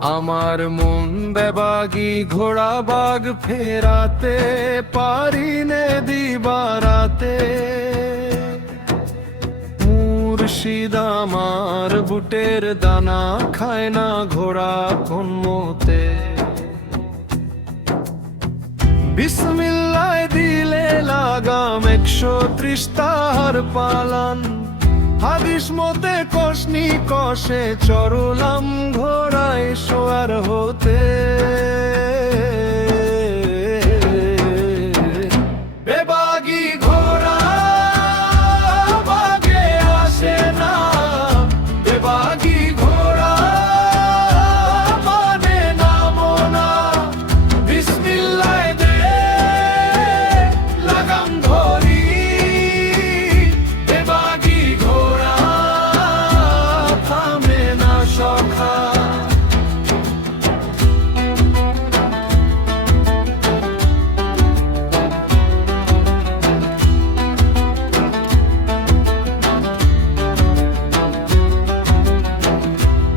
আমার মন বেবাগি ঘোড়া বাগ ফেরাতে পারি নে দিবারাতে। মুর্শিদ আমার বুটের দানা খায় না ঘোড়া কোন মতে। বিসমিল্লাহ দিলে লাগাম 130 তার পালান। হাদিস মতে কষনি কষে চরলাম ঘোড়ায় সোয়ার হতে। বেবাগি ঘোড়া বাগে আসে না, বেবাগি ঘোড়া মানে নামো না। বিসমিল্লাহ দে লাগাম ধরি, বেবাগি ঘোড়া থামে না সখা।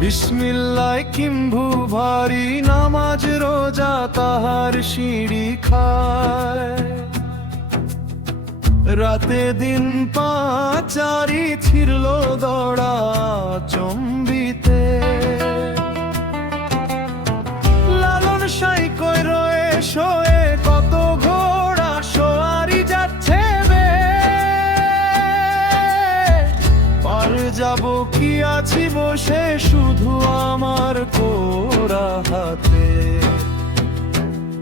বিসমিল্লাহ কিম্ভু ভারী নামাজ রোজা তাহার সিঁড়ি খায়। রাতে দিন পাচারি ছিড়ল দড়া চম্বিতে। লালন সাই কই রয়ে শোয়ে কত ঘোড়া সোয়ারি যাচ্ছে বে। পার যাব কি আছি বসে শুধু আমার কোরা হাতে।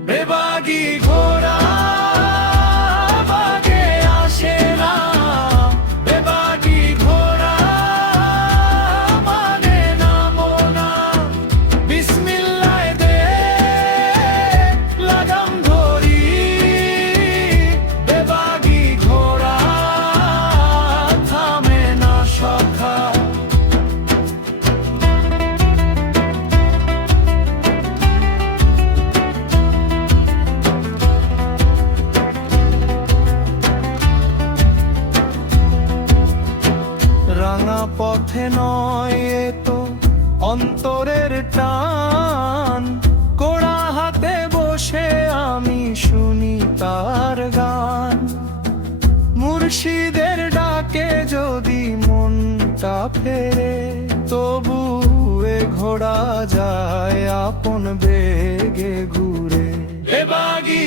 বেবাগি ঘোড়া বাগে আসে না, বেবাগি ঘোড়া মানে নামো না। বিসমিল্লাহ দে লাগাম ধরি, বেবাগি ঘোড়া থামে না সখা। রাঙা পথে নয় এ তো অন্তরের টান। কোড়া হাতে বসে আমি শুনি তার গান। মুর্শিদের ডাকে যদি মনটা ফেরে, তবু এ ঘোড়া যায় আপন বেগে ঘুরে। বেবাগি